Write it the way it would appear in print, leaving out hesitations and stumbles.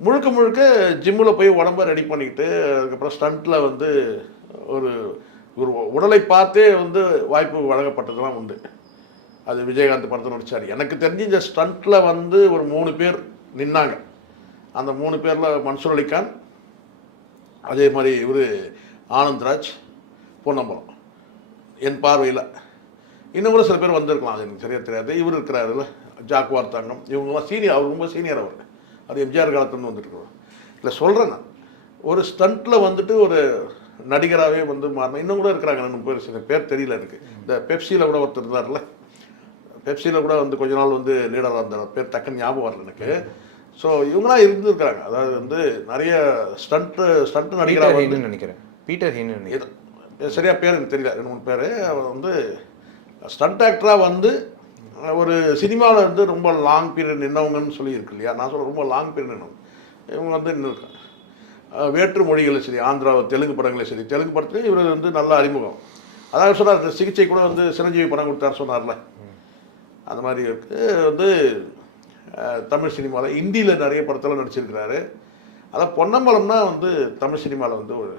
முழுக்க முழுக்க ஜிம்மில் போய் உடம்ப ரெடி பண்ணிக்கிட்டு அதுக்கப்புறம் ஸ்டண்ட்டில் வந்து ஒரு ஒரு உடலை பார்த்தே வந்து வாய்ப்பு வழங்கப்பட்டதெல்லாம் உண்டு. அது விஜயகாந்த் படத்தில் நடிச்சார். எனக்கு தெரிஞ்சு இந்த ஸ்டண்ட்டில் வந்து ஒரு 3 பேர் நின்னாங்க. அந்த 3 பேரில் மன்சூர் அலிகான், அதே மாதிரி இவர் ஆனந்த்ராஜ், பொன்னம்பலம். என் பார்வையில் இன்னும் கூட சில பேர் வந்திருக்கலாம், அது எனக்கு சரியாக தெரியாது. இவர் இருக்கிறாருல்ல ஜாக்குவார் தங்கம், இவங்கெல்லாம் சீனியர், அவர் ரொம்ப சீனியர். அவர் அது எம்ஜிஆர் காலத்துலேருந்து வந்துட்டு இல்லை சொல்கிறேன் நான். ஒரு ஸ்டண்ட்டில் வந்துட்டு ஒரு நடிகராகவே வந்து மாறினா இன்னும் கூட இருக்கிறாங்க. இன்னும் பேர் சில பேர் தெரியல இருக்குது. இந்த பெப்சியில் கூட ஒருத்தர் இருந்தார்ல, பெப்சியில் கூட வந்து கொஞ்ச நாள் வந்து லீடராக இருந்தார், பேர் டக்குன்னு ஞாபகம் வரல எனக்கு. ஸோ இவங்களாம் இருந்துருக்கிறாங்க. அதாவது வந்து நிறைய ஸ்டண்ட்டு நடிகராக வந்து நினைக்கிறேன், பீட்டர் ஹீன் சரியாக பேர் எனக்கு தெரியல, 2-3 பேர். அவர் வந்து ஸ்டண்ட் ஆக்டராக வந்து ஒரு சினிமாவில் வந்து ரொம்ப லாங் பீரியட் நின்றவங்கன்னு சொல்லி இருக்கு இல்லையா. நான் சொல்ல ரொம்ப லாங் பீரியட் நின்றவங்க இவங்க வந்து இன்னும் இருக்காங்க. வேற்று மொழிகளும் சரி, ஆந்திரா தெலுங்கு படங்களும் சரி, தெலுங்கு படத்துலேயும் இவர் வந்து நல்ல அறிமுகம். அதாவது சொன்னார், சிகிச்சை கூட வந்து சிரஞ்சீவி படம் கொடுத்தார் சொன்னார்ல, அந்த மாதிரி இருக்கு. வந்து தமிழ் சினிமாவில் ஹிந்தியில் நிறைய படத்தில் நடிச்சிருக்கிறாரு. அதான் பொன்னம்பலம்னா வந்து தமிழ் சினிமாவில் வந்து ஒரு